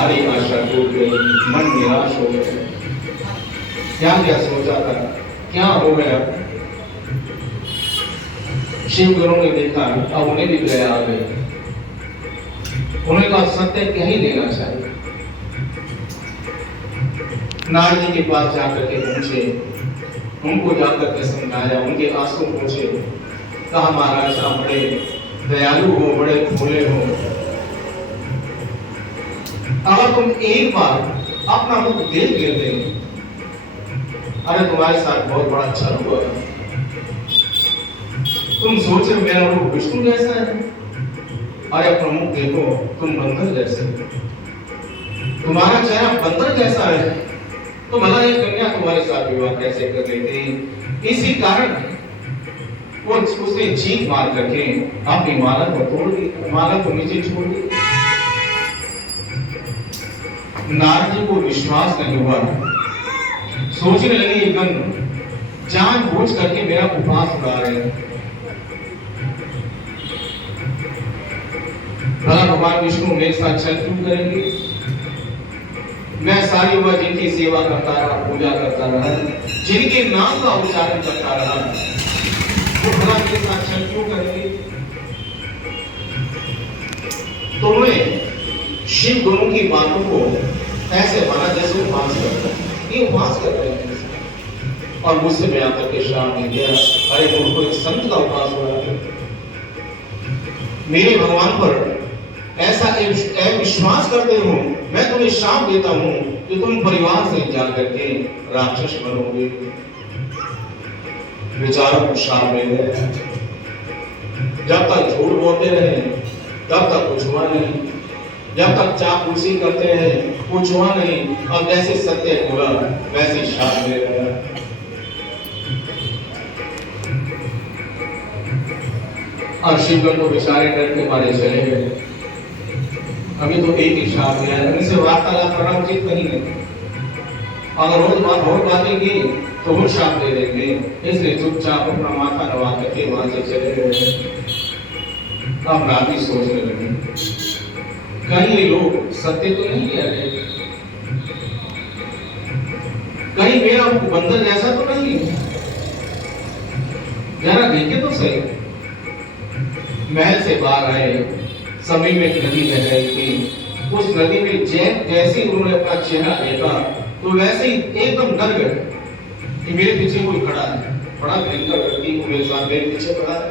सारी आशा टूट गई, मन निराश हो गया। क्या क्या सोचा था, क्या हो गया। शिव गुरु ने देखा, अब उन्हें भी दया आ गई। उन्हें कहा सत्य कह ही देना चाहिए। नारद जी के पास जाकर के पहुंचे, उनको जाकर के समझाया, उनके आंसू पहुंचे। कहा महाराज आप बड़े दयालु हो, बड़े भोले हो, अगर तुम एक बार अपना मुख देख लेते, अरे तुम्हारे साथ बहुत बड़ा छल हुआ। तुम सोचे मेरा रूप विष्णु जैसा है, अरे अपना मुख देखो, तुम बंदर जैसे, तुम्हारा चेहरा बंदर जैसा है, तो भला एक कन्या तुम्हारे साथ विवाह कैसे कर लेती। इसी कारण वो उसने चीख मार करके अपनी माला को तोड़ दी, माला को नीचे छोड़ दी। नारद जी को विश्वास नहीं हुआ, सोचने लगे ये गण जानबूझ करके मेरा उपवास उड़ा रहे हैं। भला भगवान विष्णु मेरे साथ छल क्यों करेंगे। मैं सारी उम्र जिनकी सेवा करता रहा, पूजा करता रहा, जिनके नाम का उच्चारण करता रहा, वो भला मेरे साथ छल क्यों करेंगे। तो उन्होंने शिव गुरु की बातों को ऐसे माना जैसे उपवास करता है, ये उपवास कर रहे हैं। और मुझसे मैं आकर के श्राप दे दिया, अरे तुमको एक संत का उपवास हो रहा है, मेरे भगवान पर ऐसा विश्वास करते हो, मैं तुम्हें श्राप देता हूं कि तुम परिवार से जाकर के राक्षस बनोगे। बेचारों को श्राप मिल गया। जब तक झूठ बोलते रहे तब तक कुछ हुआ नहीं, जब तक चापलूसी करते रहे कुछ हुआ नहीं, और जैसे सत्य बोला वैसे श्राप मिल गया। और शिवगण को बेचारे डर के मारे चले गए। अभी तो एक ही श्राप दिया है, उनसे वार्तालाप करना उचित नहीं है। अगर रोज बातें की तो वो श्राप दे देंगे, इसलिए चुपचाप अपना माथा नवा करके वहां से चले गए। अब रात ही सोचने लगे, कहीं ये लोग सत्य तो नहीं कह रहे, कहीं मेरा बंदर जैसा तो नहीं है, जरा देखे तो सही। महल से बाहर आए, समीप में एक नदी बह रही थी। उस नदी में जैसे उन्होंने अपना चेहरा देखा तो वैसे ही एकदम डर गए कि मेरे पीछे कोई खड़ा है, बड़ा भयंकर व्यक्ति मेरे साथ मेरे पीछे खड़ा है,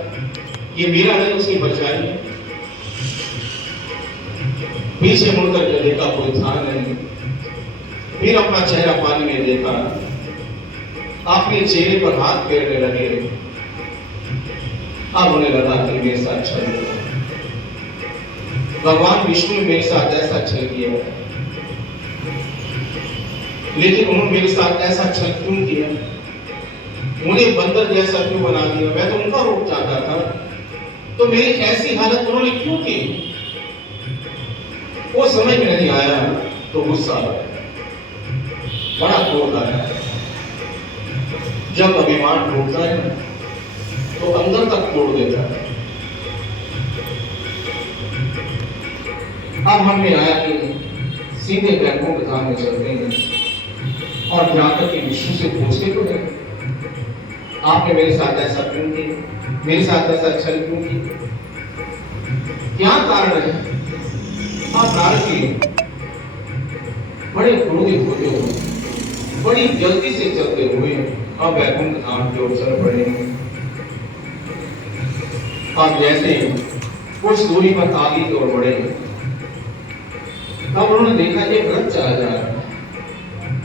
ये मेरा नहीं उसकी परछाई है। पीछे मुड़कर के देखा, कोई था नहीं। फिर अपना चेहरा पानी में देखा, अपने चेहरे पर हाथ फेरने लगे। अब उन्हें लगा कि मेरे साथ छल हुआ, भगवान विष्णु ने मेरे साथ ऐसा छल किया, लेकिन उन्होंने मेरे साथ ऐसा छल क्यों किया, मुझे बंदर जैसा क्यों बना दिया। मैं तो उनका रूप चाहता था, तो मेरी ऐसी हालत उन्होंने क्यों की। वो समझ में नहीं आया तो गुस्सा आया, बड़ा क्रोध आया। जब अभिमान टूटता है तो अंदर तक तोड़ देता है। अब मन में आया कि सीधे वैकुंठ धाम में चलते हैं और जाकर के विष्णु से पूछते तो है, आपने मेरे साथ ऐसा क्यों किया, मेरे साथ ऐसा छल क्यों किया, क्या कारण है। आप नारद जी बड़े क्रोधित होते हुए, बड़ी जल्दी से चलते हुए अब वैकुंठ धाम की ओर चल पड़े। अब जैसे कुछ दूरी पर आगे की ओर बढ़े, तब उन्होंने देखा एक रथ चला जा रहा है,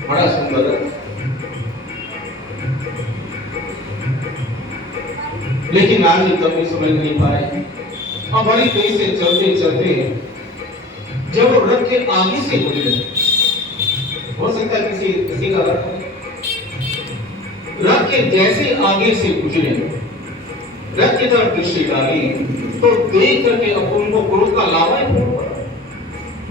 बड़ा सुंदर रथ। लेकिन नारद जी कभी समझ नहीं पाए। अब बड़ी तेज से चलते चलते जब वो रथ के आगे से गुजरे, हो सकता है किसी का रथ के जैसे आगे से गुजरे, रथ की तरफ दृष्टि डाली तो देख करके उनको क्रोध का लावा ही हो पड़ा।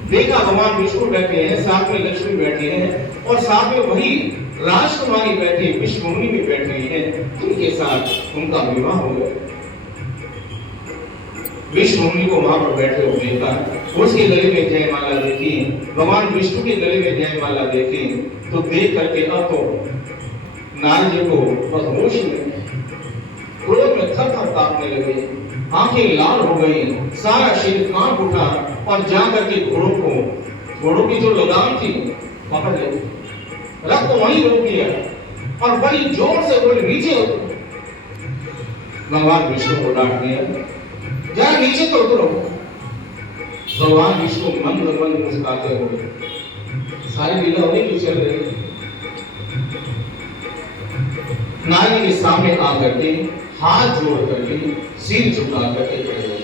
देखा भगवान विष्णु बैठे हैं, साथ में लक्ष्मी बैठी है, और साथ में वही राजकुमारी बैठी, विष्णुमुनि भी बैठ रही है, उनके साथ उनका विवाह हो गया। विष्णु मुनि को वहां पर बैठे हुए देखा, उसके गले में जयमाला देखी, भगवान विष्णु के गले में जयमाला देखी, तो देख करके अब तो नारद जी को बस होश में, क्रोध में थर थर कांपने लगे, आंखें लाल हो गई, सारा शरीर कांप उठा और जाकर के घोड़ों की जो लगाम थी पकड़ ली, रथ को वहीं रोक दिया और बड़ी जोर से बोले नीचे उतरो। भगवान विष्णु को डांट दिया, जरा नीचे तो उतरो। भगवान विष्णु मंद मंद मुस्कुराते हुए, सारी लीला उन्हीं की चल रही, नारी के सामने आकर के हाथ जोड़ करके सिर झुका करके खड़े हो।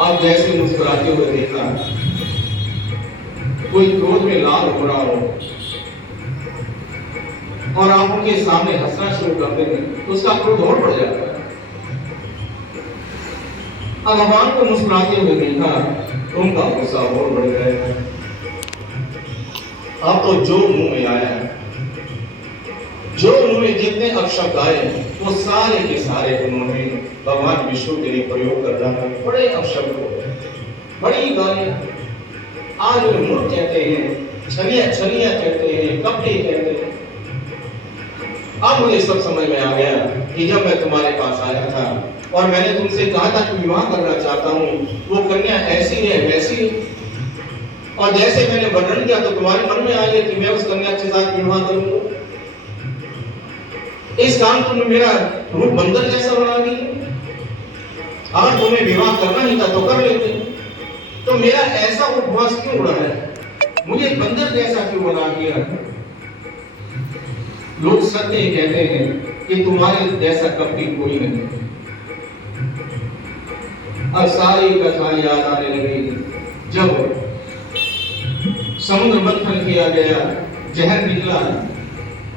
अब जैसे मुस्कुराते हुए देखा, कोई क्रोध में लाल हो रहा हो और आप उनके सामने हंसना शुरू कर देंगे तो उसका क्रोध और बढ़ जाता है। अब भगवान को मुस्कुराते हुए देखा, उनका गुस्सा और बढ़ गया। अब तो जो मुंह में आया, जो मुंह में जितने अपशब्द आए वो सारे के सारे उन्होंने भगवान विष्णु के लिए प्रयोग कर रहा है। बड़े अपशब्द हो, बड़ी गालियां, आज मूर्ख कहते हैं, छलिया छलिया कहते हैं, कपड़े कहते हैं। अब मुझे सब समझ में आ गया कि जब मैं तुम्हारे पास आया था और मैंने तुमसे कहा था कि विवाह करना चाहता हूँ, वो कन्या ऐसी है वैसी है, और जैसे मैंने वर्णन किया तो तुम्हारे मन में आ गया कि मैं उस कन्या के साथ विवाह करूंगा। इस काम तुमने मेरा रूप बंदर जैसा बना दिया। अगर तुम्हें विवाह करना ही था तो कर लेते, तो मेरा ऐसा उपवास क्यों उड़ा है, मुझे बंदर जैसा क्यों बना दिया। लोग सत्य कहते हैं कि तुम्हारे जैसा कभी कोई नहीं। अब सारी कथा याद आने लगी, जब समुद्र मंथन किया गया, जहर निकला,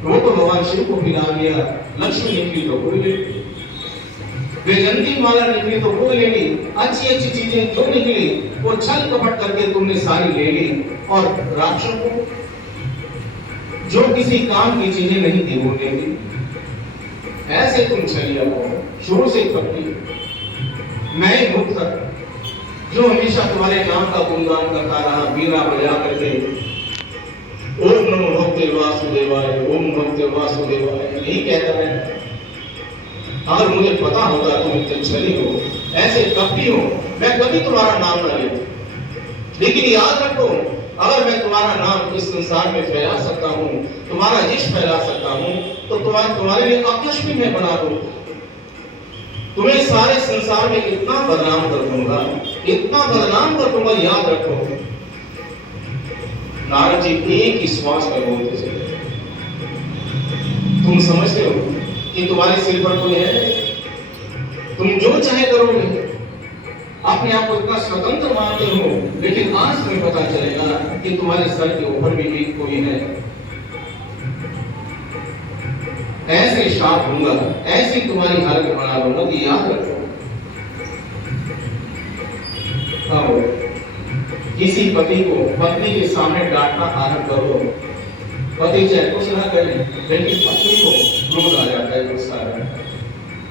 वो तो भगवान शिव को पिला गया, लक्ष्मी निकली तो कोई ले ली, वैजंती माला निकली तो कोई ले ली, अच्छी अच्छी चीजें जो निकली वो छल कपट करके तुमने सारी ले ली, और राक्षसों को जो किसी काम की चीजें नहीं थी वो ले ली। ऐसे तुम छलिया हो, शुरू से कपटी। मैं मुक्त जो हमेशा तुम्हारे नाम का गुणगान करता रहा, बीना बजा करके ओम नमो भगवते वासुदेवाय, ओम भगवते वासुदेवाय यही कहता है। अगर मुझे पता होता तुम इतने छली हो, ऐसे कपटी हो, मैं कभी तुम्हारा नाम न लेता। लेकिन याद रखो, अगर मैं तुम्हारा नाम इस संसार में फैला सकता हूँ, तुम्हारा यश फैला सकता हूँ, तो तुम्हारे लिए अवश्य भी मैं बना दूं। तुम्हें सारे संसार में इतना बदनाम कर दूंगा, इतना बदनाम कर दूंगा, याद रखो। नारद जी एक ही श्वास में बोलते चले। तुम समझते हो कि तुम्हारे सिर पर कोई है, तुम जो चाहे करोगे, अपने आप को इतना स्वतंत्र मानते हो, लेकिन आज तुम्हें पता चलेगा कि तुम्हारे सर के ऊपर भी कोई है। ऐसे शाप दूंगा, ऐसी तुम्हारी हालत बना दूंगा कि याद रखो। किसी पति को पत्नी के सामने डांटना आरंभ करो, पति चाहे कुछ ना करे, लेकिन पत्नी को क्रोध आ जाता है, गुस्सा आ जाता है,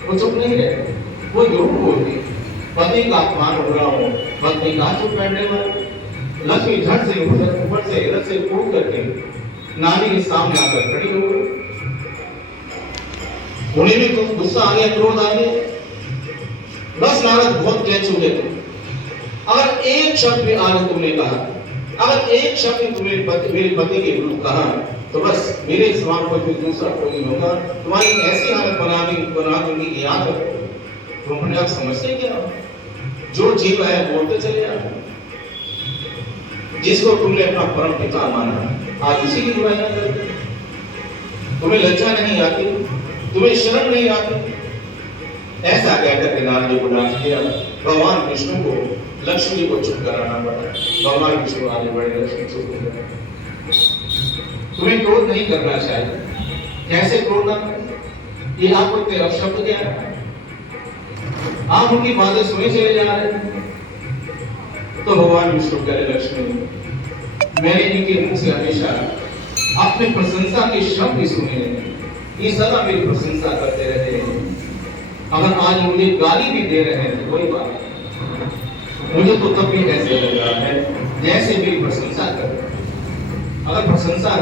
वो चुप नहीं रहती, वो जरूर बोलती। पति का अपमान हो रहा हो, पत्नी का चुप बैठने वाले, लक्ष्मी झट से ऊपर से रथ से कूद करके नानी के सामने आकर खड़ी हो गई। उन्हें भी तो गुस्सा आ गया, क्रोध आ गया। बस नारद बहुत कह चुके थे, अगर एक शब्द भी आगे तुमने कहा, अगर एक शब्द तुमने मेरे पति के विरुद्ध कहा, तो बस मेरे समान कोई दूसरा कोई नहीं होगा। तुम्हारी ऐसी हालत बना दूंगी कि याद रखो। तुम अपने आप समझते क्या, जो जीव है बोलते चले जाओ। जिसको तुमने अपना परम पिता माना, आज उसी की बुराई करते। तुम्हें लज्जा नहीं आती, तुम्हें शर्म नहीं आती। ऐसा कहकर के नारद जी को डांट दिया। भगवान विष्णु को लक्ष्मी जी को चुप कराना पड़ा। भगवान विष्णु आगे बढ़े, लक्ष्मी चुप हो गए। तुम्हें क्रोध नहीं करना चाहिए। कैसे क्रोध ना करें, ये आपको इतने अपशब्द क्या है, आप उनकी बातें सुने चले जा रहे हैं। तो भगवान विष्णु कह रहे, लक्ष्मी मैंने इनके मुंह से हमेशा अपने प्रशंसा के शब्द ही सुने हैं, ये सदा मेरी प्रशंसा करते रहते हैं। अगर आज मुझे गाली भी दे रहे हैं तो कोई बात नहीं, मुझे तो तब भी ऐसे लग रहा है जैसे मेरी प्रशंसा कर रहे हैं। अगर प्रशंसा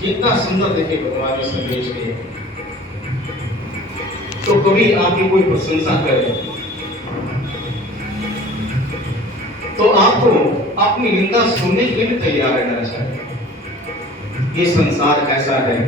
कितना सुंदर देखे भगवान के संदेश में, तो कभी आपकी कोई प्रशंसा करे तो आपको अपनी निंदा सुनने के लिए तैयार रहना चाहिए। ये संसार ऐसा है